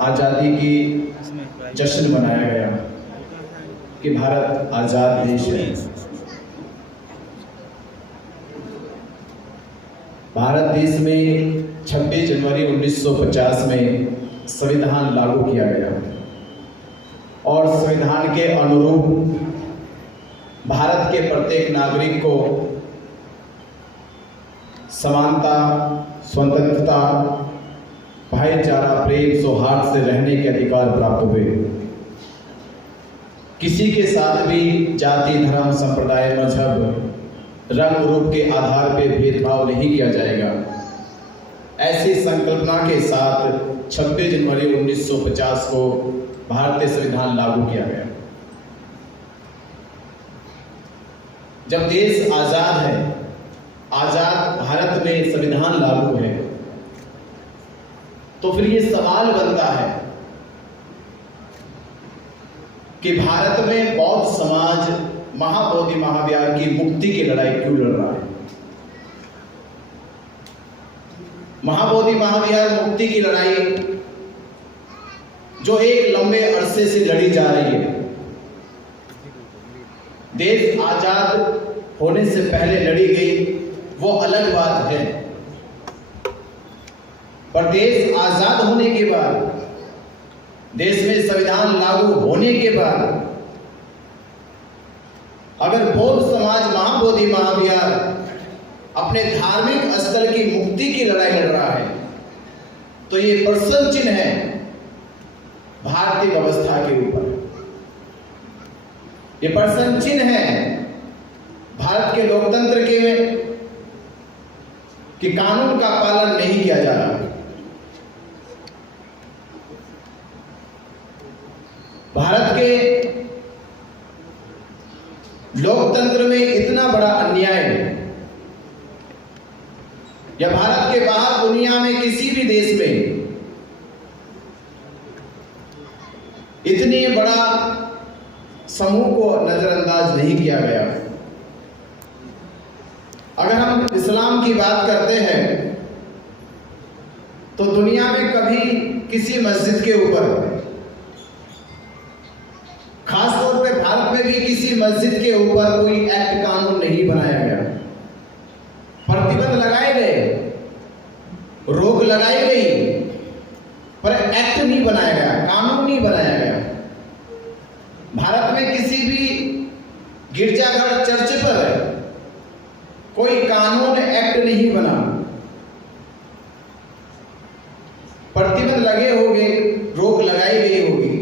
आज़ादी की जश्न मनाया गया कि भारत आज़ाद देश है। भारत देश में 26 जनवरी 1950 में संविधान लागू किया गया और संविधान के अनुरूप भारत के प्रत्येक नागरिक को समानता, स्वतंत्रता, भाईचारा, प्रेम, सौहार्द से रहने के अधिकार प्राप्त हुए। किसी के साथ भी जाति, धर्म, संप्रदाय, मजहब, रंग रूप के आधार पर भेदभाव नहीं किया जाएगा। ऐसी संकल्पना के साथ 26 जनवरी 1950 को भारतीय संविधान लागू किया गया। जब देश आजाद है, आजाद भारत में संविधान लागू है, तो फिर ये सवाल बनता है कि भारत में बौद्ध समाज महाबोधि महाविहार की मुक्ति की लड़ाई क्यों लड़ रहा है। महाबोधि महाविहार मुक्ति की लड़ाई जो एक लंबे अरसे से लड़ी जा रही है। देश आजाद होने से पहले लड़ी गई वो अलग बात है, पर देश आजाद होने के बाद, देश में संविधान लागू होने के बाद अगर बौद्ध समाज महाबोधि महाविहार अपने धार्मिक स्थल की मुक्ति की लड़ाई लड़ रहा है, तो ये प्रश्न चिन्ह है भारतीय व्यवस्था के ऊपर। ये प्रश्न चिन्ह है भारत के लोकतंत्र के में कि कानून का पालन नहीं किया जा रहा। भारत के लोकतंत्र में इतना बड़ा अन्याय, या भारत के बाहर दुनिया में किसी भी देश में इतनी बड़ा समूह को नजरअंदाज नहीं किया गया। अगर हम इस्लाम की बात करते हैं तो दुनिया में कभी किसी मस्जिद के ऊपर, खासतौर पे भारत में भी किसी मस्जिद के ऊपर कोई एक्ट कानून नहीं बनाया गया। प्रतिबंध लगाए गए, रोक लगाई गई, पर एक्ट नहीं बनाया गया, कानून नहीं बनाया गया। भारत में किसी भी गिरजाघर, चर्च पर कोई कानून, एक्ट नहीं बना। प्रतिबंध लगे होंगे, रोक लगाई गई होगी।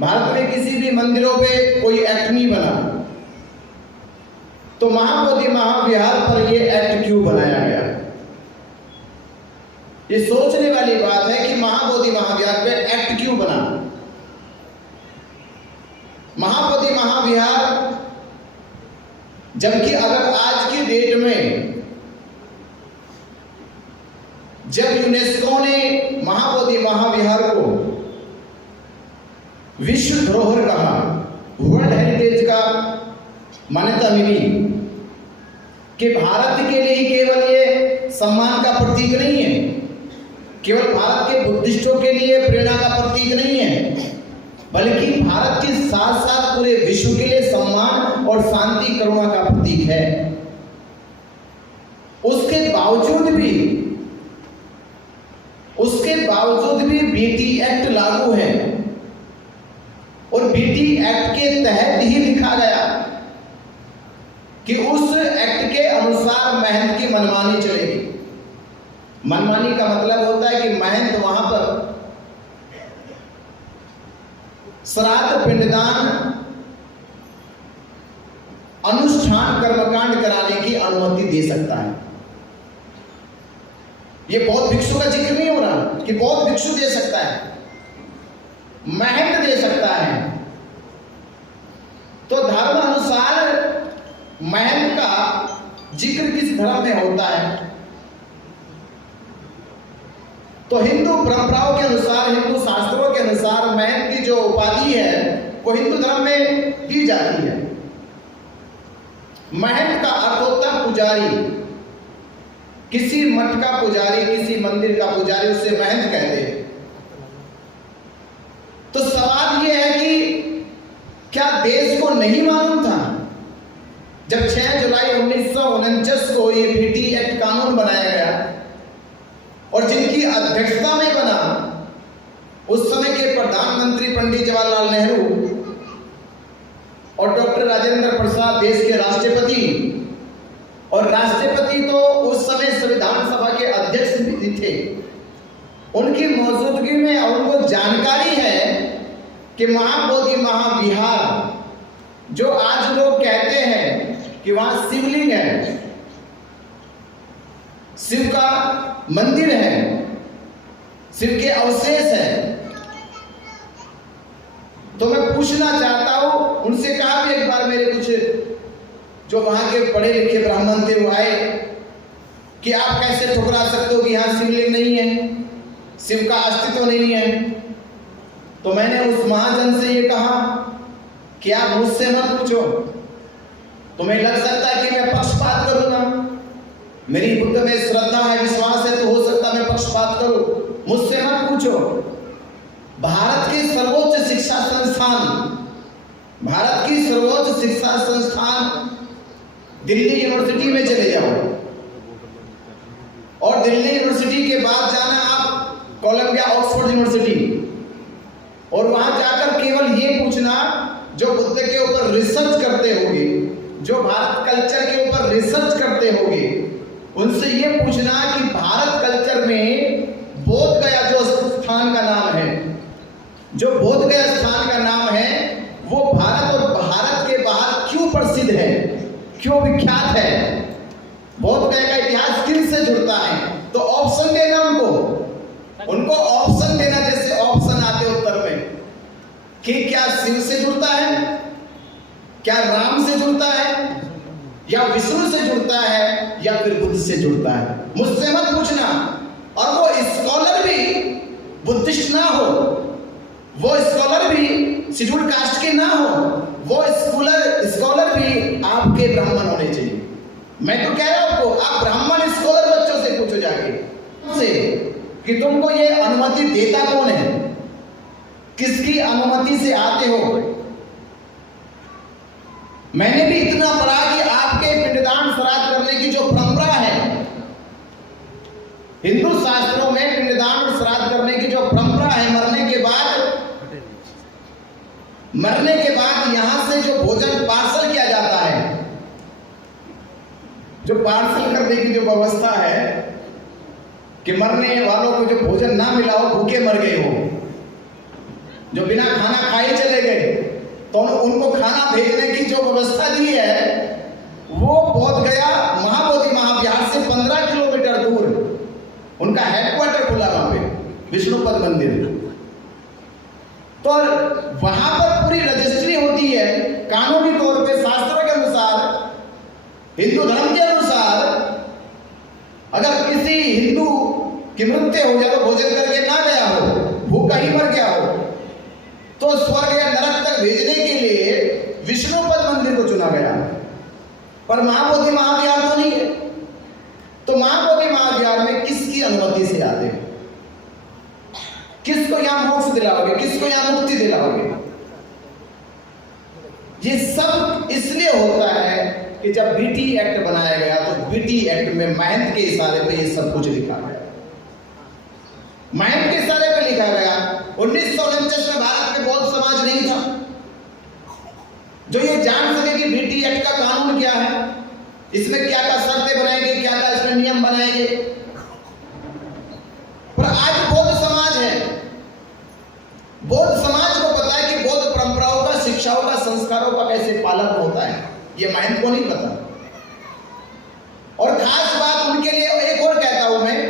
भारत में किसी भी मंदिरों पे कोई एक्ट नहीं बना, तो महाबोधि महाविहार पर यह एक्ट क्यों बनाया गया? ये सोचने वाली बात है कि महाबोधि महाविहार पे एक्ट क्यों बना। महाबोधि महाविहार, जबकि अगर आज की डेट में जब यूनेस्को ने महाबोधि महाविहार को विश्व धरोहर कहा, वर्ल्ड हेरिटेज का मान्यता मिली कि भारत के लिए ही केवल ये सम्मान का प्रतीक नहीं है, केवल भारत के बुद्धिस्टों के लिए प्रेरणा का प्रतीक नहीं है, बल्कि भारत के साथ साथ पूरे विश्व के लिए सम्मान और शांति, करुणा का प्रतीक है। उसके बावजूद भी बीटी एक्ट लागू है, और बीटी एक्ट के तहत ही लिखा गया कि उस एक्ट के अनुसार महंत की मनमानी चलेगी। मनमानी का मतलब होता है कि महंत वहां पर श्राद्ध, पिंडदान, अनुष्ठान, कर्मकांड कराने की अनुमति दे सकता है। ये बौद्ध भिक्षु का जिक्र नहीं हो रहा कि बौद्ध भिक्षु दे सकता है, महंत दे सकता है। तो धर्म अनुसार महंत का जिक्र किस धर्म में होता है? तो हिंदू परंपराओं के अनुसार, हिंदू शास्त्रों के अनुसार महंत की जो उपाधि है वो हिंदू धर्म में दी जाती है। महंत का अर्थ होता है पुजारी। किसी मठ का पुजारी, किसी मंदिर का पुजारी, उसे महंत कहते हैं। सवाल यह है कि क्या देश को नहीं मालूम था जब 6 जुलाई 1949 को ये बीटी एक्ट कानून बनाया गया और जिनकी अध्यक्षता में बना उस समय के प्रधानमंत्री पंडित जवाहरलाल नेहरू और डॉक्टर राजेंद्र प्रसाद देश के राष्ट्रपति, और राष्ट्रपति तो उस समय संविधान सभा के अध्यक्ष भी थे, उनकी मौजूदगी में उनको जानकारी है कि महाबोधि महाविहार जो आज लोग कहते हैं कि वहां शिवलिंग है, शिव का मंदिर है, शिव के अवशेष है। तो मैं पूछना चाहता हूं, उनसे कहा भी एक बार मेरे कुछ जो वहां के पढ़े लिखे ब्राह्मण थे वो आए कि आप कैसे ठुकरा सकते हो कि यहां शिवलिंग नहीं है, शिव का अस्तित्व नहीं है। तो मैंने उस महाजन से ये कहा कि आप मुझसे मत पूछो, तुम्हें लग सकता है कि मैं पक्षपात करूंगा, मेरी बुद्ध में श्रद्धा है, विश्वास है, तो हो सकता मैं पक्षपात करूं, मुझसे मत पूछो। भारत की सर्वोच्च शिक्षा संस्थान, भारत की सर्वोच्च शिक्षा संस्थान दिल्ली यूनिवर्सिटी में चले जाओ और दिल्ली यूनिवर्सिटी के बाद जाना आप कोलंबिया ऑक्सफोर्ड यूनिवर्सिटी, और वहां जाकर केवल ये पूछना जो बुद्ध के ऊपर रिसर्च करते होंगे, जो भारत कल्चर के ऊपर रिसर्च करते होंगे, उनसे ये पूछना कि भारत कल्चर में बोध गया जो स्थान का नाम है, जो बोध गया स्थान का नाम है, वो भारत और भारत के बाहर क्यों प्रसिद्ध है, क्यों विख्यात है, बोध गया का इतिहास किन से जुड़ता है। तो ऑप्शन देना उनको ऑप्शन देना, जैसे ऑप्शन आते उत्तर में कि क्या शिव से जुड़ता है, क्या राम से जुड़ता है, या विष्णु से जुड़ता है, या फिर बुद्ध से जुड़ता है। मुझसे मत पूछना। और वो स्कॉलर भी बुद्धिस्ट ना हो, वो स्कॉलर भी शेड्यूल कास्ट के ना हो, वो स्कॉलर भी आपके ब्राह्मण होने चाहिए। मैं तो कह रहा हूं आपको, आप ब्राह्मण स्कॉलर बच्चों से पूछो जाके से कि तुमको ये अनुमति देता कौन है, किसकी अनुमति से आते हो। मैंने भी इतना पढ़ा कि आपके पिंडदान श्राद्ध करने की जो परंपरा है, हिंदू शास्त्रों में पिंडदान और श्राद्ध करने की जो परंपरा है, मरने के बाद यहां से जो भोजन पार्सल किया जाता है, जो पार्सल करने की जो व्यवस्था है कि मरने वालों को जो भोजन ना मिला हो, भूखे मर गए हो, जो बिना खाना खाए चले गए, तो उनको खाना भेजने की जो व्यवस्था दी है, वो बोध गया महाबोधि महाविहार से 15 किलोमीटर दूर उनका हेडक्वार्टर खुला वहां पे विष्णुपद मंदिर। तो वहां पर पूरी रजिस्ट्री होती है कानूनी तौर पे, शास्त्रों के अनुसार, हिंदू धर्म के अनुसार। अगर किसी हिंदू की मृत्यु हो जाए तो भोजन करके ना गया हो, भूखा ही मर गया हो, तो स्वर्ग या नरक तक भेजने के लिए विष्णुपद मंदिर को चुना गया, पर महाबोधि महाविहार तो नहीं है। तो महाबोधि महाविहार में किसकी अनुमति से आते हैं, किसको यहां मोक्ष दिलाओगे, किसको यहां मुक्ति दिलाओगे। ये सब इसलिए होता है कि जब बीटी एक्ट बनाया गया तो बीटी एक्ट में महंत के इशारे पे ये सब कुछ लिखा गया, महंत के इशारे पे लिखा गया। 1949 में भारत में बौद्ध समाज नहीं था जो ये जान सके कि बीटी एक्ट का कानून क्या है, इसमें क्या क्या शर्तें बनाएंगे, क्या क्या इसमें नियम बनाएंगे। पर आज बौद्ध समाज है, बौद्ध समाज को पता है कि बौद्ध परंपराओं का, शिक्षाओं का, संस्कारों का कैसे पालन होता है, ये महंत को नहीं पता। और खास बात उनके लिए एक और कहता हूं मैं,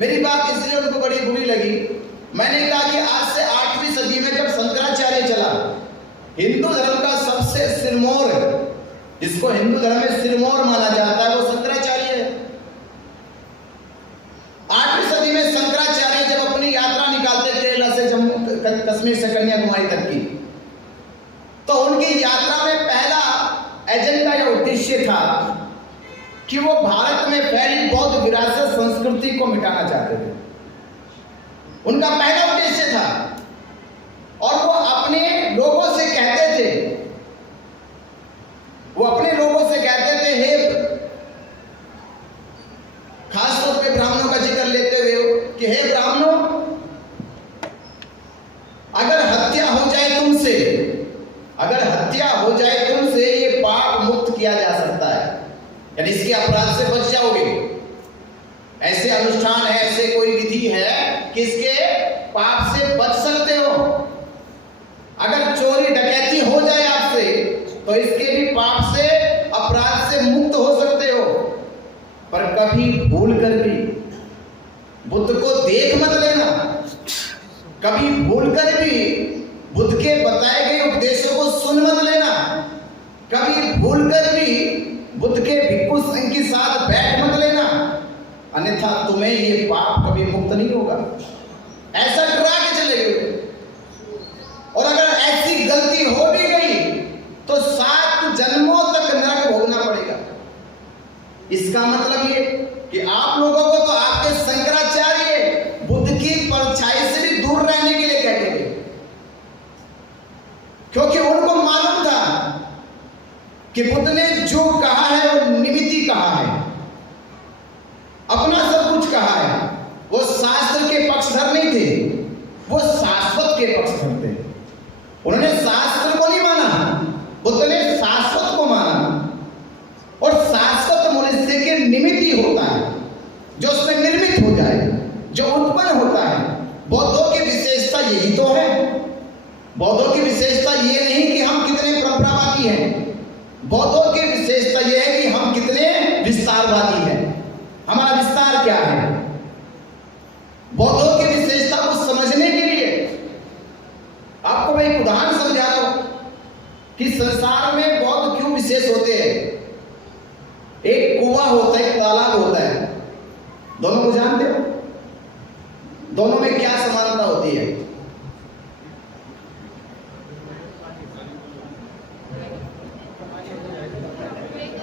मेरी बात इसलिए उनको बड़ी बुरी लगी, मैंने कहा कि आज से 8वीं सदी में जब शंकराचार्य चला, हिंदू धर्म का सबसे सिरमौर, जिसको हिंदू धर्म में सिरमौर माना जाता है, वो शंकराचार्य है। 8वीं सदी में शंकराचार्य जब अपनी यात्रा निकालते केरला से जम्मू कश्मीर से कन्याकुमारी तक की, तो उनकी यात्रा में पहला एजेंडा या उद्देश्य था कि वो भारत में फैली बौद्ध विरासत संस्कृति को मिटाना चाहते थे। उनका पहला उद्देश्य था, और वो ब्राह्मणों, अगर हत्या हो जाए तुमसे, अगर हत्या हो जाए तुमसे, ये पाप मुक्त किया जा सकता है, यानी इसके अपराध से बच जाओगे। ऐसे अनुष्ठान है, ऐसे कोई विधि है कि इसके पाप से बच सकते हो। अगर चोरी डकैती हो जाए आपसे तो इसके भी पाप से, अपराध से मुक्त हो सकते हो। पर कभी भूल कर भी बुद्ध को देख मत लेना, कभी भूल कर भी बुद्ध के बताए गए उपदेशों को सुन मत लेना, कभी भूल कर भी बुद्ध के भिक्षु संघ के साथ बैठ मत लेना, अन्यथा तुम्हें ये पाप कभी मुक्त नहीं होगा। ऐसा डरा के चले गए। और अगर ऐसी गलती हो भी गई तो 7 जन्मों तक नरक भोगना पड़ेगा। इसका मतलब ये कि आप लोगों को तो आपके शंकराचार्य बुद्ध की परछाई से भी दूर रहने के लिए कहते थे, क्योंकि उनको मालूम था कि बुद्ध ने जो कहा है वो निमित्ती कहा है, अपना सब कुछ कहा है। वो शास्त्र के पक्षधर नहीं थे, वो शाश्वत के पक्षधर थे। उन्होंने शास्त्र को नहीं माना, बुद्ध ने शाश्वत को माना। और शाश्वत मनुष्य के निमित्ती होता है, जो उसमें निर्मित हो जाए, जो उत्पन्न होता है। बौद्धों की विशेषता यही तो है। बौद्धों की विशेषता ये नहीं कि हम कितने परंपरावादी हैं, बौद्धों की विशेषता यह है कि हम कितने विस्तारवादी हैं। हमारा विस्तार क्या है? बौद्धों की विशेषता को समझने के लिए आपको मैं एक उदाहरण समझा रहा हूं कि संसार में बौद्ध क्यों विशेष होते हैं। एक कुआं होता है, एक तालाब होता है, दोनों को जानते हो? दोनों में क्या समानता होती है?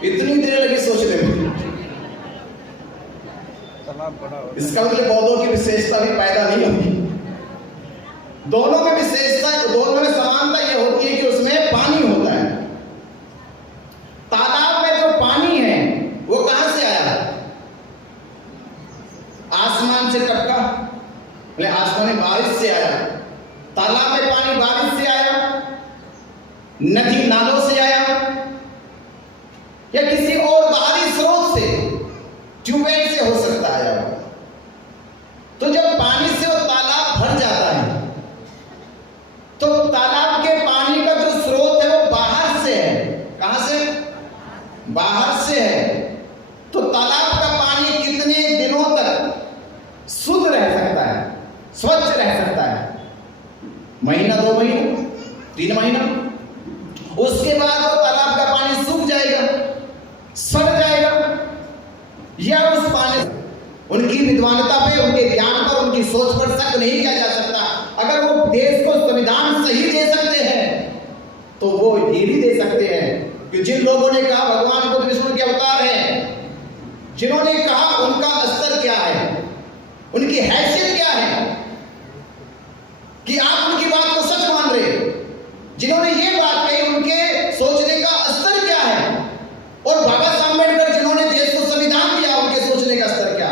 इतनी देर लगी सोचने में। इसका मतलब बौद्धों की विशेषता भी पैदा नहीं होगी। दोनों में विशेषता, दोनों में समानता यह होती है कि उसमें पानी होता है। तालाब में जो पानी है वो कहां से आया? आसमान से टपका, आसमानी बारिश से आया। तालाब में पानी बारिश से आया, नदी नालों से आया, या किसी और बाहरी स्रोत से, ट्यूबवेल से हो सकता है। तो जब पानी से वो तालाब भर जाता है तो तालाब के पानी का जो स्रोत है वो बाहर से है। कहां से? बाहर से है। तो तालाब का पानी कितने दिनों तक शुद्ध रह सकता है, स्वच्छ रह सकता है? महीना, 2 महीना, 3 महीना। उसके बाद वो तालाब का पानी सूख जाएगा, सड़ जाएगा। या उस पानी, उनकी विद्वानता पे, उनके ज्ञान पर, उनकी सोच पर शक नहीं किया जा सकता। अगर वो देश को संविधान सही दे सकते हैं तो वो ये भी दे सकते हैं कि जिन लोगों ने कहा भगवान बुद्ध विष्णु के अवतार है, जिन्होंने कहा उनका स्तर क्या है, उनकी हैसियत क्या है, कि आप उनकी बात को सच मान रहे। जिन्होंने ये बात कही उनके सोचने का स्तर क्या है, और बाबा साहब अम्बेडकर जिन्होंने देश को संविधान दिया, उनके सोचने का स्तर क्या।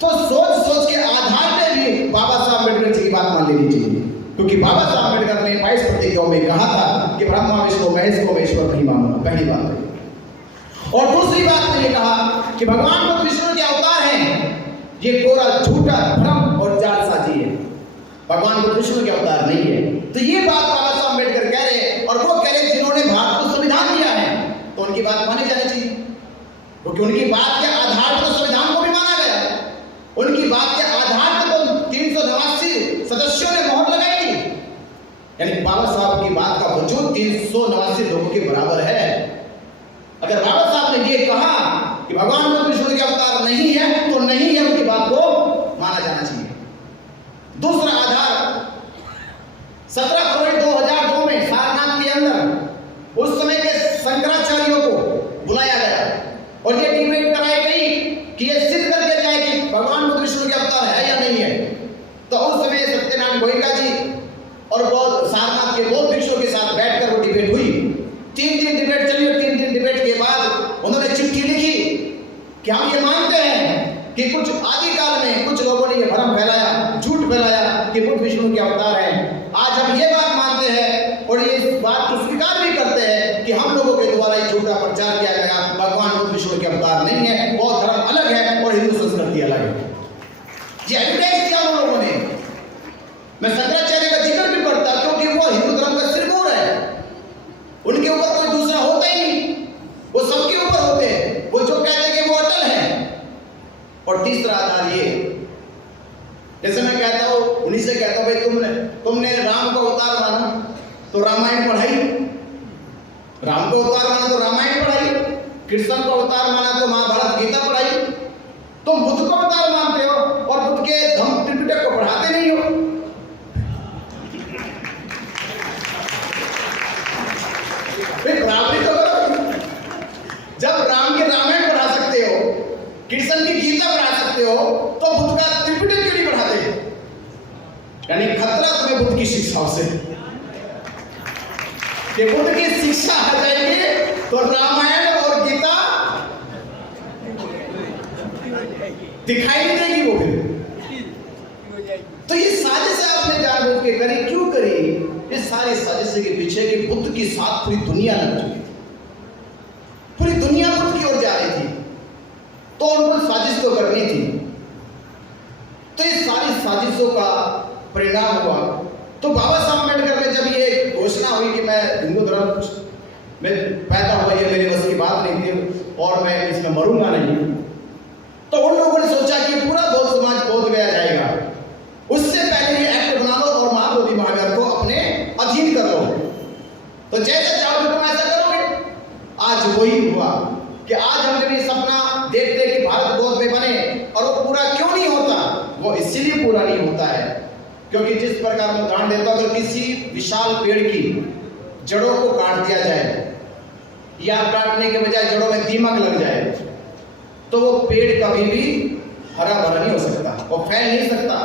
तो सोच के आधार पर भी बाबा साहब अम्बेडकर जी की बात मान लेनी चाहिए, क्योंकि बाबा साहब अम्बेडकर ने 22 प्रतिज्ञाओं में कहा था कि ब्रह्मा विष्णु महेश को ईश्वर नहीं मानना। पहली बात। और दूसरी बात में ये कहा कि भगवान बुद्ध विष्णु के अवतार हैं, ये कोरा झूठा भ्रम और जालसाजी है, भगवान बुद्ध विष्णु के अवतार नहीं है। तो ये बात बाबा साहब अम्बेडकर कह रहे हैं, और वो कह रहे जिन्होंने भारत को संविधान दिया है तो उनकी बात मानी जानी चाहिए, क्योंकि उनकी बात के आधार पर संविधान को भी माना गया। उनकी बात के आधार पर तो 389 सदस्यों ने मोहर लगाई थी, यानी बाबा साहब की बात का वजूद 389 लोगों के बराबर है। अगर बाबा साहब ने ये कहा कि भगवान बुद्ध विष्णु के अवतार नहीं है तो नहीं है, उनकी बात को माना जाना चाहिए। दूसरा आधार, 17 फरवरी 2002 में सारनाथ के अंदर उस समय के शंकराचार्यों को बुलाया गया और ये डिबेट कराई गई कि ये सिद्ध कर दिया जाए कि भगवान बुद्ध विष्णु के अवतार है या नहीं है। तो उस समय सत्यनारायण गोयनका जी और वो सारनाथ के बौद्ध भिक्षुओं के साथ बैठकर वो डिबेट हुई। 3 दिन डिबेट चली और 3 दिन डिबेट के बाद उन्होंने चिट्ठी लिखी कि हम ये मानते हैं कि कुछ आदिकाल में कुछ लोगों ने ये भ्रम फैलाया, झूठ फैलाया कि बुद्ध विष्णु के अवतार हैं। आज हम ये बात मानते हैं और ये बात को स्वीकार भी करते हैं कि हम लोगों के द्वारा ये झूठा प्रचार किया गया भगवान बुद्ध विष्णु के अवतार नहीं है, बौद्ध धर्म अलग है और हिंदू संस्कृति अलग है। ये एविडेंस किया उन लोगों ने। मैं शंकराचार्य का जिक्र भी करता क्योंकि वो हिंदू धर्म का सिरमौर है, उनके ऊपर कोई दूसरा होता ही नहीं, वो सबके ऊपर होते हैं, वो जो कहते हैं कि वो अटल है। और तीसरा आधार ये, जैसे मैं कहता हूं, उन्हीं से कहता हूं भाई तुमने राम को अवतार माना तो रामायण पढ़ाई, राम को अवतार माना तो रामायण पढ़ाई, कृष्ण को अवतार माना तो महाभारत गीता पढ़ाई। तुम बुद्ध को अवतार मानते हो और बुद्ध के धम्म त्रिपिटक को पढ़ाते नहीं हो। बराबरी तो करो। जब राम के रामायण पढ़ा सकते हो, कृष्ण की गीता पढ़ा सकते हो, तो बुद्ध का त्रिपिटक क्यों नहीं पढ़ाते? यानी खतरा तुम्हें बुद्ध की शिक्षाओं से कि बुद्ध की शिक्षा आ जाएगी तो रामायण और गीता दिखाई नहीं देगी वो फिर। तो ये साजिश आपने जानबूझ के करी, क्यों करी? इस सारी साजिश के पीछे कि बुद्ध की साथ पूरी दुनिया लग चुकी थी, पूरी दुनिया बुद्ध की ओर जा रही थी, तो उनको साजिश तो करनी थी। तो इस सारी साजिशों का परिणाम हुआ। तो बाबा साहब अम्बेडकर ने जब ये घोषणा हुई कि मैं हिंदू धर्म में पैदा हुआ, ये मेरे बस की बात नहीं थी और मैं इसमें मरूंगा नहीं, तो उन लोगों ने सोचा कि पूरा बौद्ध समाज बोध गया जाएगा, उससे पहले ये एक्ट बना लो और महाबोधि महावीर को अपने अधीन कर लो। तो जैसे चाहोगे तुम ऐसा करोगे। आज वही हुआ कि आज हम जब ये सपना देखते हैं कि भारत बौद्ध में बने, और वो पूरा क्यों नहीं होता? वो इसीलिए पूरा नहीं होता है क्योंकि जिस प्रकार मैं उदाहरण देता हूं, अगर किसी विशाल पेड़ की जड़ों को काट दिया जाए या काटने के बजाय जड़ों में दीमक लग जाए तो वो पेड़ कभी भी हरा भरा नहीं हो सकता, वो फैल नहीं सकता।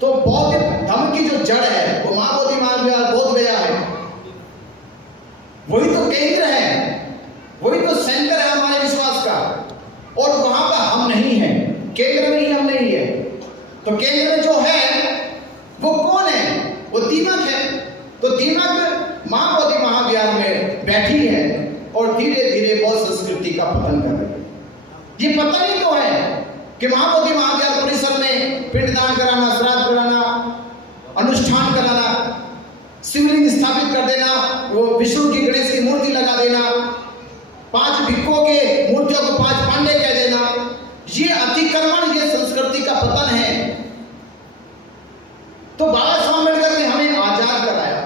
तो बौद्ध धर्म की जो जड़ है वो महाबोधि महाविहार बोध गया है, वही तो केंद्र है, वही तो सेंटर है हमारे विश्वास का। और वहां पर हम नहीं है, केंद्र में ही हम नहीं है। तो केंद्र में जो है वो कौन है? वो दीमक है। तो दीमक महाबोधि महाविहार में बैठी है और धीरे धीरे बौद्ध संस्कृति का पतन कर रही है। ये पता नहीं तो है कि महाबोधि महाविहार परिसर में पिंडदान कराना, श्राद्ध कराना, अनुष्ठान कराना, शिवलिंग स्थापित कर देना, वो विष्णु की गणेश की मूर्ति लगा देना, 5 भिक्षुओं के मूर्तियों को 5 पांडे कह देना, ये अतिक्रमण, ये संस्कृति का पतन है। तो बाबा साहब अम्बेडकर ने हमें आजाद कराया,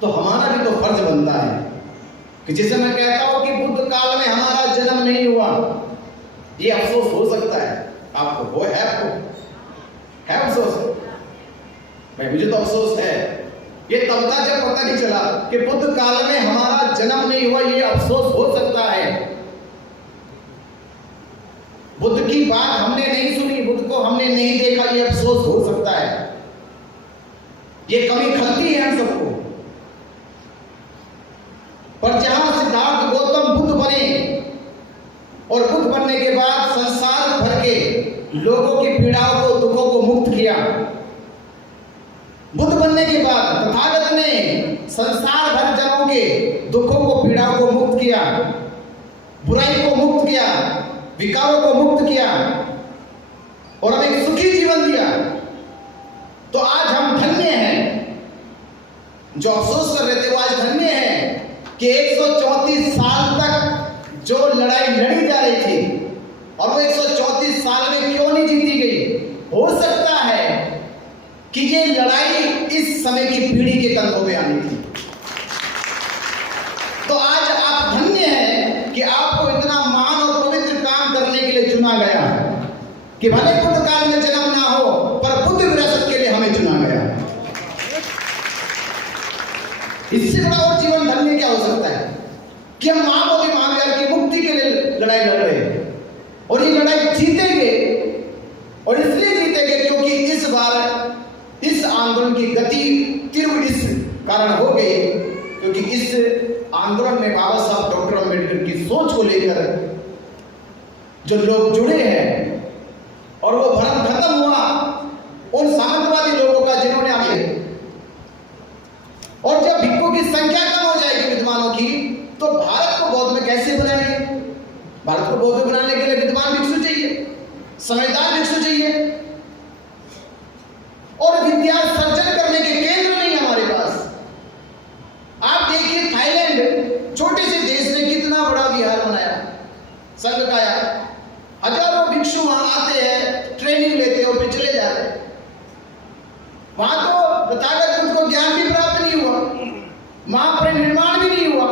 तो हमारा भी तो फर्ज बनता है कि जैसे मैं कहता हूं कि बुद्ध काल में हमारा जन्म नहीं हुआ, ये अफसोस हो सकता है आपको, वो है, आपको है अफसोस? भाई मुझे तो अफसोस है। ये तब तक जब पता नहीं चला कि बुद्ध काल में हमारा जन्म नहीं हुआ, ये अफसोस हो सकता है। बुद्ध की बात हमने नहीं सुनी, बुद्ध को हमने नहीं देखा, ये अफसोस हो सकता है। ये कमी खलती है हम सबको। पर जहां सिद्धार्थ गौतम बुद्ध बने और बुद्ध बनने के बाद संसार भर के लोगों की पीड़ाओं को, दुखों को मुक्त किया, बुद्ध बनने के बाद तथागत ने संसार भर जनों के दुखों को, पीड़ाओं को मुक्त किया, बुराई को मुक्त किया, विकारों को मुक्त किया और हमें एक सुखी जीवन दिया। तो आज हम धन्य हैं, जो अफसोस कर रहे थे वो आज धन्य हैं कि 134 साल तक जो लड़ाई लड़ी जा रही थी और वो 134 साल में क्यों नहीं जीती गई? हो सकता है कि ये लड़ाई इस समय की पीढ़ी के कंधों में आनी थी। तो आज आप धन्य हैं कि आपको इतना महान और पवित्र काम करने के लिए चुना गया कि भले बुद्ध काल में जन्म ना हो पर बुद्ध विरासत के लिए हमें चुना गया। इससे बड़ा और जीवन धन्य क्या हो सकता है कि हम महाबोधि महाविहार की मुक्ति के लिए लड़ाई लड़ रहे हैं और ये लड़ाई जीतेंगे। और इसलिए जीतेंगे क्योंकि इस बार इस आंदोलन की गति तीव्र इस कारण हो गई क्योंकि इस आंदोलन में बाबा साहब डॉक्टर अम्बेडकर की सोच को लेकर जो लोग जुड़े हैं और वो भ्रम खत्म हुआ उन सामंतवादी लोगों का जिन्होंने आगे, और जब भिक्षुओं की संख्या कम हो जाएगी विद्वानों की, तो भारत को बौद्ध में कैसे बनाएंगे? भारत को बौद्ध बनाने के लिए विद्वान भिक्षु चाहिए, समझदार भिक्षु चाहिए, और विद्या सर्जन करने के केंद्र नहीं हमारे पास। आप देखिए थाईलैंड छोटे से देश ने कितना बड़ा विहार बनाया, संघ काया, हजारों भिक्षु वहां आते हैं, ट्रेनिंग लेते हैं और फिर चले जाते हैं। वहां तो तथागत बुद्ध को ज्ञान भी प्राप्त नहीं हुआ, महापरिनिर्वाण भी नहीं हुआ,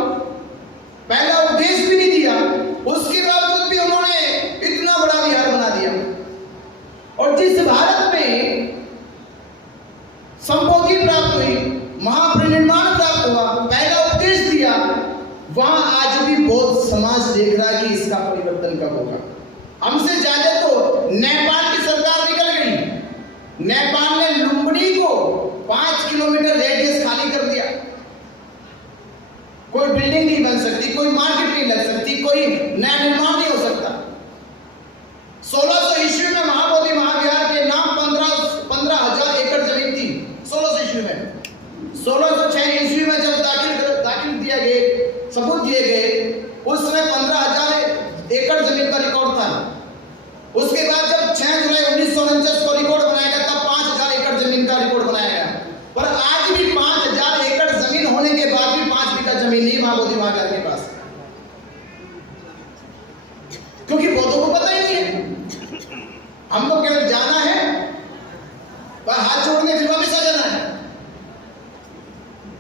पहला उपदेश भी नहीं दिया, उसके बावजूद भी उन्होंने इतना बड़ा विहार बना दिया। और जिस भारत में संबोधि प्राप्त हुई, महापरिनिर्वाण प्राप्त हुआ, पहला उपदेश दिया, वहां आज भी बौद्ध समाज देख रहा है कि इसका परिवर्तन कब होगा। हमसे ज्यादा तो नेपाल की सरकार निकल गई। नेपाल ने लुम्बिनी को 5 किलोमीटर रेडियस खाली कर दिया। कोई बिल्डिंग नहीं बन सकती, कोई मार्केट नहीं लग सकती, कोई नया निर्माण नहीं हो सकता। 1600 ईस्वी में महाबोधि महाविहार के नाम 15,000 एकड़ जमीन थी। 1600 ईस्वी में, 1606 ईस्वी में जब दाखिल दिया गए, सबूत दिए गए, उस समय 15,000 एकड़ जमीन का रिकॉर्ड था। उसके बाद जब 6 जुलाई 1949 को रिकॉर्ड बनाया गया, तब 5,000 एकड़ जमीन का रिकॉर्ड बनाया गया। पर आज भी 5,000 एकड़ जमीन होने के बाद भी 5 बीघा जमीन नहीं महाबोधि महाविहार के पास, क्योंकि बौद्धों को पता ही नहीं है। हमको केवल जाना है, पर हाथ जोड़ने फिर वापस आ जाना है।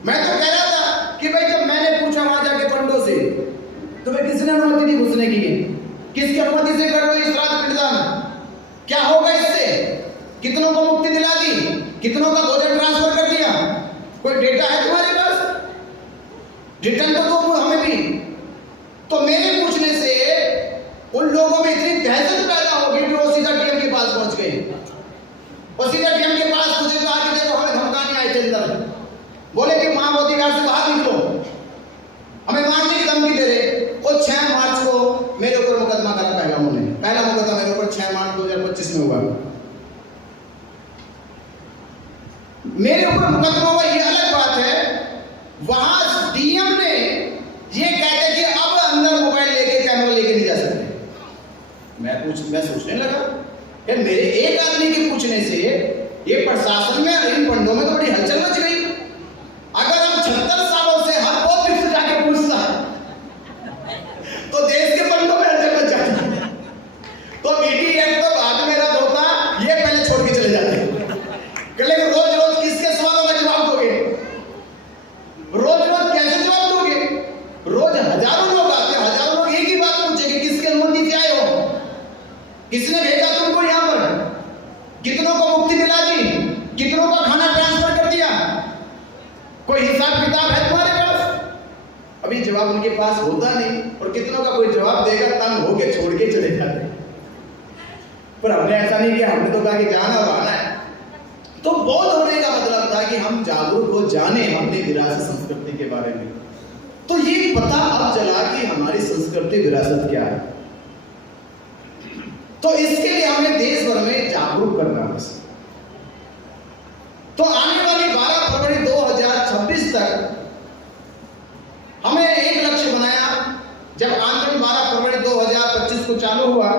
मैं तो कह रहा था कि भाई जब मैंने पूछा वहां जाके पंडों से, तुम्हें किसने अनुमति दी घुसने की? किसकी अनुमति से कर रहे हो श्राद्ध पिंडदान? क्या होगा इससे? कितनों को मुक्ति दिला दी? कितनों का भोजन ट्रांसफर कर दिया? कोई डेटा है तुम्हारे पास? रिटर्न तो दो हमें भी। तो मेरे पूछने से उन लोगों में इतनी दहशत पैदा होगी कि वो सीधा डीएम के पास पहुंच गए। और सीधा डीएम के पास मुझे कहा कि देखो हमें धमकाने आए थे अंदर, बोले कि महाबोधि विहार से बाहर निकलो, हमें मारने की धमकी दे रहे। और 6 मार्च को मेरे ऊपर मुकदमा करा पहला मुकदमा मेरे ऊपर 6 मार्च 2025 में हुआ। मेरे ऊपर मुकदमा हुआ, ये अलग बात है। वहां डीएम ने ये कहते कि अब अंदर मोबाइल लेके कैमरा लेके नहीं जा सकते। मैं सोचने लगा कि मेरे एक आदमी के पूछने से ये प्रशासन में, इन पंडों में तो बड़ी हलचल मच गई। अगर हम 76 सालों से हर बौद्ध भिक्षु जाके पूछता तो देश के पंडों में हलचल मच जाती। तो बीटीएफ तो बाद में रद्द होता, ये पहले छोड़ के चले जाते। लेकिन रोज रोज किसके सवालों का जवाब दोगे? रोज रोज कैसे जवाब दोगे? रोज हजारों लोग आते हैं, हजारों लोग एक ही बात पूछेंगे, किसकी अनुमति से आए हो? किसने भेजा तुमको यहाँ पर? कितनों को मुक्ति दिला दी? कितनों का खाना ट्रांसफर कर दिया? कोई हिसाब किताब है तुम्हारे पास? अभी जवाब उनके पास होता नहीं, और कितनों का कोई जवाब देगा तंग होके छोड़ के चले जाते। पर हमने ऐसा नहीं किया, हमने तो कहा कि जाना और आना है। तो बौद्ध होने का मतलब था कि हम जागरूक हो, जाने अपनी विरासत संस्कृति के बारे में। तो ये पता अब चला कि हमारी संस्कृति विरासत क्या है। तो इसके लिए हमें देश भर में जागरूक करना है। तो आने वाली 12 फरवरी 2026 तक हमें एक लक्ष्य बनाया। जब आंदोलन 12 फरवरी 2025 को चालू हुआ,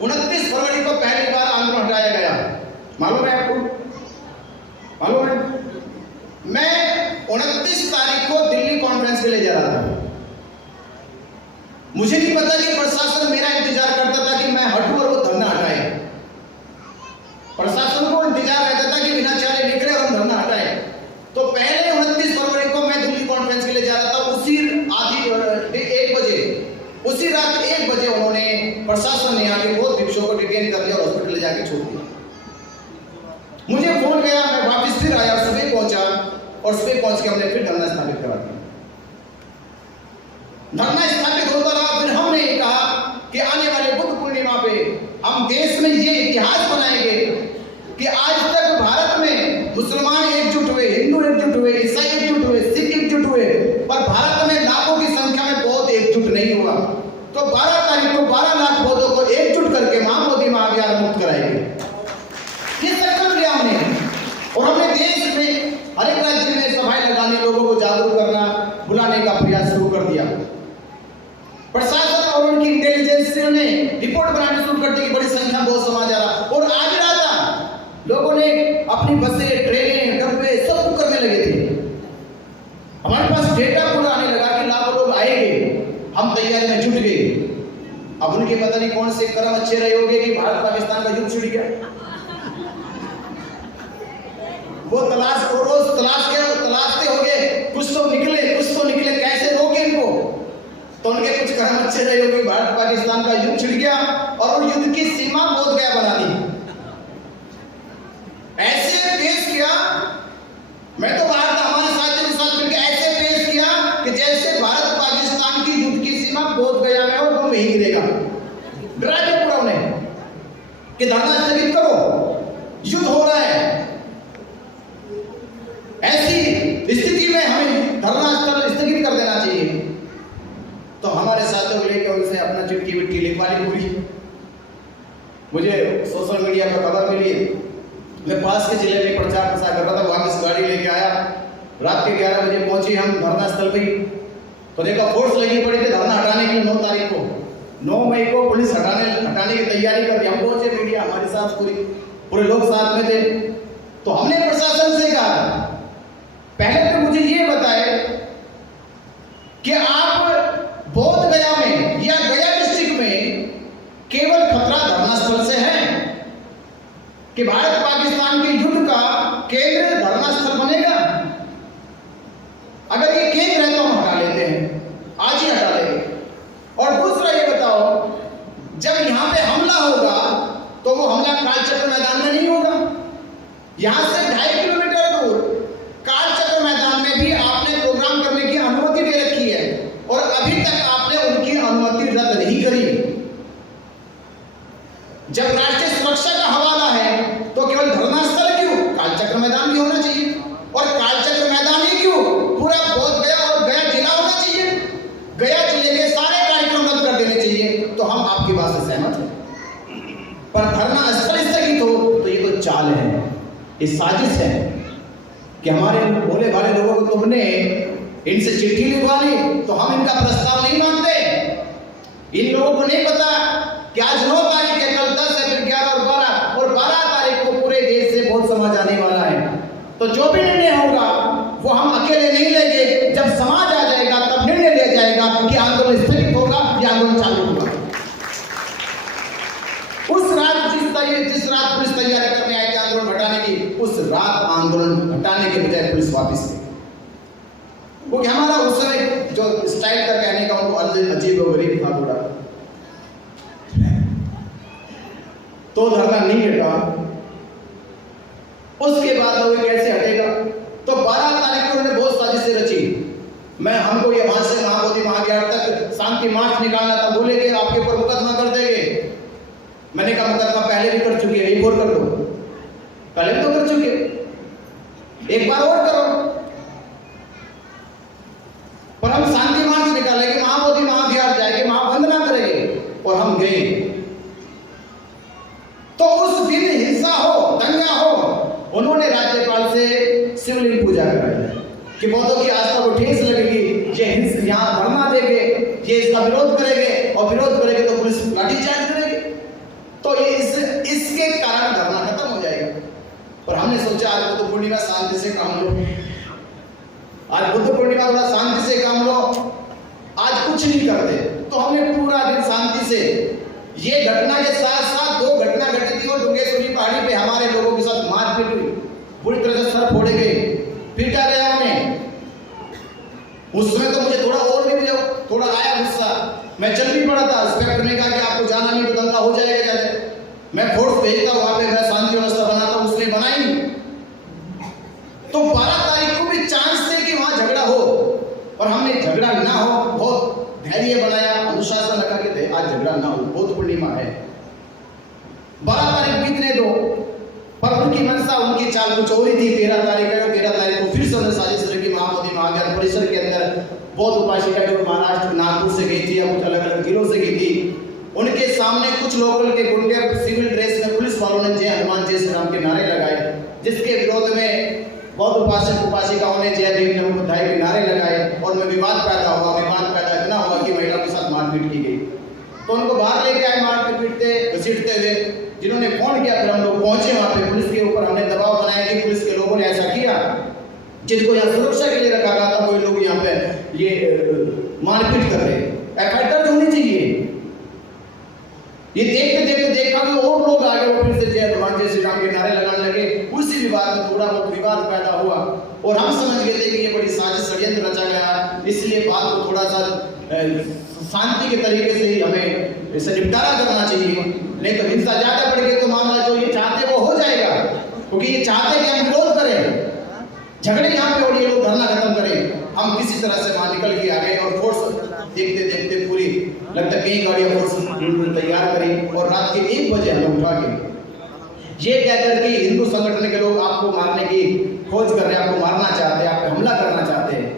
29 फरवरी को पहली बार आंदोलन हटाया गया। मालूम है आपको? मालूम है? मैं 29 तारीख को दिल्ली कॉन्फ्रेंस के लिए जा रहा था। मुझे नहीं पता कि प्रशासन मेरा इंतजार करता था कि मैं हटूं और वो धरना हटाए। प्रशासन को इंतजार रहता था कि बिना चाले निकले और हम धरना हटाए। तो पहले 29 फरवरी को मैं दिल्ली कॉन्फ्रेंस के लिए जा रहा था। उसी रात 1 बजे उन्होंने, प्रशासन ने आके बहुत भिक्षुओं को डिटेन कर लिया और हॉस्पिटल ले जाके छोड़ दिया। मुझे फोन गया, मैं वापस फिर आया, सुबह पहुंचा, और सुबह पहुंच के हमने फिर धरना स्थापित करा दिया। धरना स्थापित होता रहा। फिर हमने कहा कि आने वाले बुद्ध पूर्णिमा पे हम देश में ये इतिहास बनाएंगे कि आज तक भारत में मुसलमान एकजुट हुए, हिंदू एकजुट हुए, ईसाई एकजुट हुए, सिख एकजुट हुए, पर भारत में लाखों की संख्या में बौद्ध एकजुट नहीं हुआ। तो 12 तारीख को 12 लाख बौद्धों बनाने का प्रयास शुरू कर दिया। प्रशासन और उनकी इंटेलिजेंस ने रिपोर्ट बनानी शुरू कर दी कि बड़ी संख्या में बहुत समाज आ रहा, और आज रात लोगों ने अपनी बसें, ट्रेनें, डब्बे सब बुक करने लगे थे। हमारे पास डेटा पूरा आने लगा कि लाखों लोग आएंगे, हम तैयारी में जुट गए। अब उनके पता नहीं कौन से कर्म अच्छे रहे होंगे कि भारत पाकिस्तान का युद्ध छिड़ गया। वो रोज तलाशते होंगे, कुछ तो निकले, कैसे रोके इनको। तो उनके कुछ कर्म अच्छे रहे होंगे, भारत पाकिस्तान का युद्ध छिड़ गया और वो युद्ध की सीमा बोध गया बना दी। ऐसे पेश किया, मैं तो भारत हमारे साथियों के साथ मिलकर ऐसे पेश किया कि जैसे भारत पाकिस्तान की युद्ध की सीमा बोध गया में वो वहीं गिरेगा। डरा दिया पूरा उन्हें कि धरना स्थगित करो, युद्ध हो रहा है। ऐसी स्थिति में हमें धरना स्थगित कर देना चाहिए। तो हमारे साथियों को लेकर उनसे अपना चिट्ठी विट्ठी लिखवा ली पूरी। मुझे सोशल मीडिया पर खबर मिली, मैं पास के जिले में प्रचार प्रसार कर रहा था, वापस गाड़ी लेके आया। रात के 11 बजे पहुंची हम धरना स्थल पे, तो देखा फोर्स लगी पड़ी थी धरना हटाने के लिए। 9 तारीख को 9 मई को पुलिस हटाने की तैयारी कर रही। हम पहुंचे, मीडिया हमारे साथ, पूरे लोग साथ में थे। तो हमने प्रशासन से कहा, पहले तो मुझे ये बताए कि आप बोध गया में या गया डिस्ट्रिक्ट में केवल खतरा धरना स्थल से है कि भारत पाकिस्तान के युद्ध का केंद्र धरना स्थल बनेगा? अगर ये केंद्र है तो हम हटा लेते हैं, आज ही हटा लेंगे। और दूसरा ये बताओ, जब यहां पे हमला होगा तो वो हमला कालचक्र मैदान में नहीं होगा। यहां से 2.5 किलोमीटर दूर कालचक्र मैदान में भी आपने प्रोग्राम करने की अनुमति दे रखी है और अभी तक आपने उनकी अनुमति रद्द नहीं करी। जब राष्ट्रीय सुरक्षा का हवाला है तो केवल धरना स्थल क्यों, कालचक्र मैदान भी होना चाहिए। और कालचक्र मैदान ही क्यों, पूरा बोध गया और गया जिला होना चाहिए। गया जिले के सारे कार्यक्रम रद्द कर देने चाहिए। तो हम आपकी बात से सहमत हैं, पर धरना स्थल स्थगित हो तो ये तो चाल है, ये साजिश है कि हमारे भोले भाले लोगों को तुमने इनसे चिट्ठी लिखवा ली तो हम इनका प्रस्ताव नहीं मानते। इन लोगों को नहीं पता कि आज 9 तारीख है, कल 10 है, फिर 11 और 12 तारीख को पूरे देश से बहुत समाज आने वाला है। तो जो भी निर्णय होगा वो हम अकेले नहीं लेंगे। जब समाज आ जाएगा तब निर्णय लिया जाएगा कि आंदोलन स्थगित होगा या आंदोलन चालू होगा। उस रात जिस रात पुलिस तैयारी करने आई थी आंदोलन हटाने की, उस रात आंदोलन हटाने के बजाय पुलिस वापस गई। क्योंकि हमारा उस समय जो स्टाइल का कहने का उनको अजीब और गरीब था थोड़ा, तो धरना नहीं हटा। उसके बाद वो कैसे हटेगा? तो 12 तारीख को उन्होंने बहुत साजिशें रची। हमको ये वहां से महाबोधि महाविहार तक शांति मार्च निकालना था। बोले कि आपके ऊपर मुकदमा कर देंगे। मैंने कहा मुकदमा पहले भी कर चुके हैं, एक और कर दो। पहले भी तो कर चुके, एक बार और करो। पर हम शांति मार्च निकालेंगे, महाबोधि महाविहार जाएंगे, महावंदना करेंगे। और हम गए। तो उस दिन हिंसा हो, दंगा हो, उन्होंने राज्यपाल से शिवलिंग पूजा कराई कि बौद्धों की आस्था को ठेस लगेगी, ये यहाँ धरना देंगे, ये इसका विरोध करेंगे और विरोध करेंगे तो पुलिस लाठीचार्ज करेगी। तो ये इसके कारण धरना खत्म हो जाएगा। और हमने सोचा आज बुद्ध पूर्णिमा शांति से काम लो, आज बुद्ध पूर्णिमा थोड़ा शांति से काम लो, आज कुछ नहीं करते। तो हमने पूरा दिन शांति से, ये घटना के साथ साथ 2 घटना घटी थी और डुंगेश्वरी पहाड़ी पे हमारे लोगों के साथ मारपीट हुई, पूरी तरह से सर फोड़े गए, पीटा गया उन्हें। उसमें तो मुझे थोड़ा आया गुस्सा, मैं चल भी पड़ा था। इंस्पेक्टर ने कहा कि आपको जाना नहीं तो दंगा हो जाएगा। मैं फोर्स भेजता हूं वहां पे, मैं शांति व्यवस्था बनाता हूं, उसने बनाई नहीं। तो 12 तारीख को भी चांस थे कि वहां झगड़ा हो, और हमने झगड़ा ना हो, बहुत धैर्य बनाया, अनुशासन लगा के आज झगड़ा ना हो, बुद्ध पूर्णिमा है। 12 तारीख बीतने दो, पर उनकी मंशा, उनकी चाल कुछ और ही थी। 13 तारीख को फिर से उन्होंने साजिश रखी। महाबोधि महाविहार परिसर के अंदर बौद्ध उपासिका जो महाराष्ट्र नागपुर से गई थी या कुछ अलग अलग जिलों से गई थी, उनके सामने कुछ लोकल के गुंडे सिविल ड्रेस में पुलिस वालों ने जय हनुमान जय श्री राम के नारे लगाए, जिसके विरोध में बहुत उपासक उपासिकाओं ने जय भीम नमो बुद्धाय के नारे लगाए और में विवाद पैदा इतना हुआ कि महिला के साथ मारपीट की गई। तो उनको बाहर लेके आए मारते पीटते घसीटते हुए। जिन्होंने फोन किया फिर हम लोग पहुंचे वहां पे, पुलिस के ऊपर हमने दबाव बनाया कि पुलिस के लोगों ने ऐसा किया, जिनको यहाँ सुरक्षा के लिए रखा गया था वही लोग यहाँ पे ये मारपीट कर रहे। एफआईआर दर्ज होनी चाहिए। ये देखते देखा कि और लोग आगे वो फिर से जय भगवान जय श्री राम के नारे लगाने लगे। उसी विवाद में थोड़ा बहुत विवाद पैदा हुआ और हम समझ गए थे कि ये बड़ी साजिश षड्यंत्र रचा गया है, इसलिए बात को थोड़ा सा शांति के तरीके से ही हमें इसे निपटारा करना चाहिए। नहीं तो हिंसा ज्यादा बढ़ गई तो मामला जो ये चाहते वो हो जाएगा, क्योंकि ये चाहते कि हम विरोध करें, झगड़े यहाँ पे और ये लोग धरना खत्म करें। हम किसी तरह से वहां निकल के आ गए और फोर्स देखते देखते पूरी लगता कई गाड़ियां फोर्स तैयार करी और रात के 1 बजे हमें उठा के ये कहकर कि हिंदू संगठन के लोग आपको मारने की खोज कर रहे हैं, आपको मारना चाहते हैं, आप पे हमला करना चाहते हैं,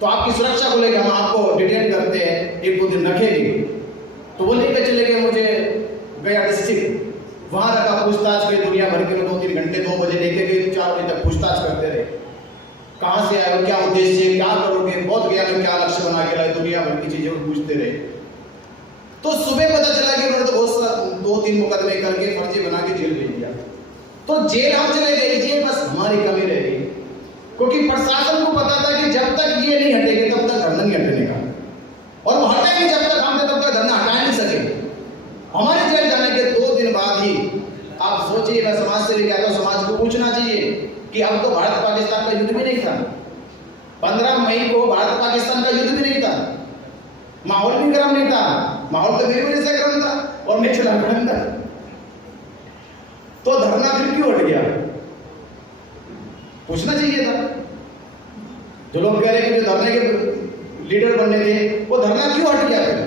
तो आपकी सुरक्षा को लेकर हम आपको डिटेन करते हैं, 1-2 दिन रखेंगे। तो वो लेकर चले गए मुझे गया डिस्ट्रिक्ट, वहां रखा, पूछताछ हुई दुनिया भर के 2-3 घंटे, 2 बजे लेके गए, 4 बजे तक पूछताछ करते रहे। कहां से आए हो, क्या उद्देश्य है, क्या करोगे, बहुत गया में क्या लक्ष्य बना के लाए, दुनिया भर की चीजें पूछते रहे। तो सुबह पता चला कि उन्होंने तो बहुत 2-3 मुकदमे करके फर्जी बना के जेल भेज दिया। तो जेल हम चले गए, ये बस हमारी कमी रह गई, क्योंकि प्रशासन को पता था कि जब तक ये नहीं हटेंगे तब तक धरना नहीं हटने का, और वो हटेंगे जब तक हम तब तक धरना हटा नहीं सके। हमारे जेल जाने के 2 दिन बाद ही आप सोचिए, मैं समाज से लेकर आता हूं, समाज को पूछना चाहिए कि अब तो भारत पाकिस्तान का युद्ध भी नहीं था, 15 मई को भारत पाकिस्तान का युद्ध भी नहीं था, माहौल भी गर्म नहीं था, माहौल तो मेरी वजह से गर्म था और मैं चला गर्म था। तो धरना फिर क्यों हट गया, पूछना चाहिए था। जो लोग कह रहे कि जो धरने के लीडर बनने थे वो धरना क्यों हट गया फिर?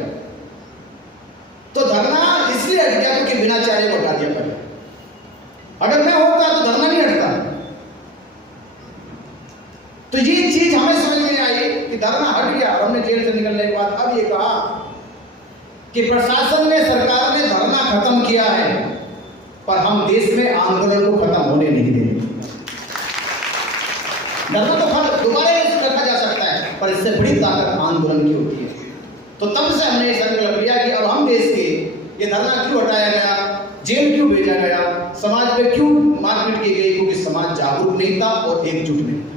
तो धरना इसलिए हट गया क्योंकि बिना चाहे को हटा दिया पहले। अगर मैं होता तो धरना नहीं हटता। तो ये चीज हमें समझ में आई कि धरना हट गया। हमने जेल से निकलने के बाद अब ये कहा कि प्रशासन ने, सरकार ने धरना खत्म किया है, पर हम देश में आंदोलन को खत्म होने नहीं देंगे। धरना तो दोबारा रखा जा सकता है, पर इससे बड़ी ताकत आंदोलन की होती है। तो तब से हमने संकल्प लिया कि अब हम देश के ये धरना क्यों हटाया गया, जेल क्यों भेजा गया, समाज पे क्यों मारपीट की गई, क्योंकि समाज जागरूक नहीं था और एकजुट नहीं था।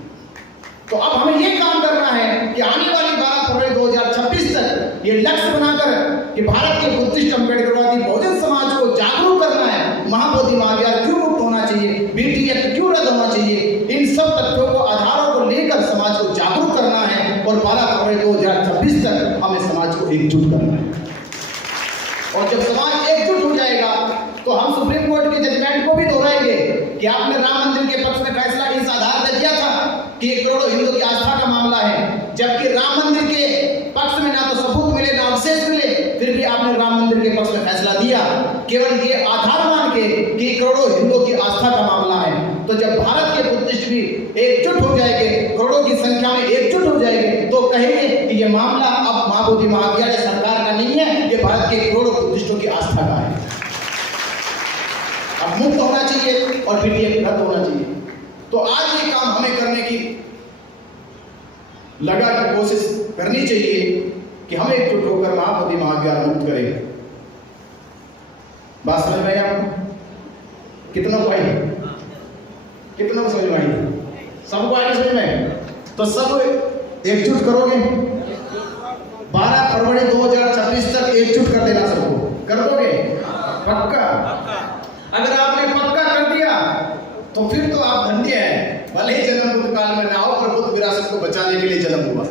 तो अब हमें ये काम करना है कि आने वाली 12 फरवरी 2026 तक ये लक्ष्य बनाकर कि भारत के बुद्धिस्ट अम्बेडकरवादी बहुजन समाज को जागरूक करना है। महाबोधि महाविहार क्यों मुक्त होना चाहिए, बीटी एक्ट क्यों रद्द होना चाहिए, इन सब तथ्यों को, आधारों को लेकर समाज को जागरूक करना है और 12 फरवरी 2026 तक हमें समाज को एकजुट करना है। और जब समाज एकजुट हो जाएगा तो हम सुप्रीम कोर्ट के जजमेंट को भी दोहराएंगे कि आपने राम मंदिर के पक्ष में फैसला इस आधार पर दिया था कि 1 करोड़ हिंदू की आस्था का मामला है, जबकि राम मंदिर के पक्ष में ना तो सबूत मिले ना अवशेष मिले, फिर भी आपने राम मंदिर के पक्ष में फैसला दिया केवल ये आधार मान के कि करोड़ों हिंदुओं की आस्था का मामला है। तो जब भारत के बुद्धिस्ट भी एकजुट हो जाएंगे, करोड़ों की संख्या में एकजुट हो जाएंगे, तो कहेंगे कि ये मामला अब महाबोधि महाविहार सरकार का नहीं है, ये भारत के करोड़ों बुद्धिस्टों की आस्था का है। अब मुक्त होना चाहिए और फिर ये रद्द होना चाहिए। तो आज ये काम हमें करने की लगा की कोशिश करनी चाहिए कि हम एकजुट होकर महाबोधि महाविहार मुक्त करें। बात समझ में आई आपको? कितना को आई? कितना को समझ में आई? सबको आई समझ में? तो सब एकजुट करोगे? 12 फरवरी 2026 तक एकजुट कर देना सबको, कर दोगे? पक्का? अगर आपने पक्का कर दिया तो फिर तो आप धन्य हैं, भले ही जन्म बुद्ध काल में ना हो, पर बुद्ध विरासत को बचाने के लिए जन्म हुआ।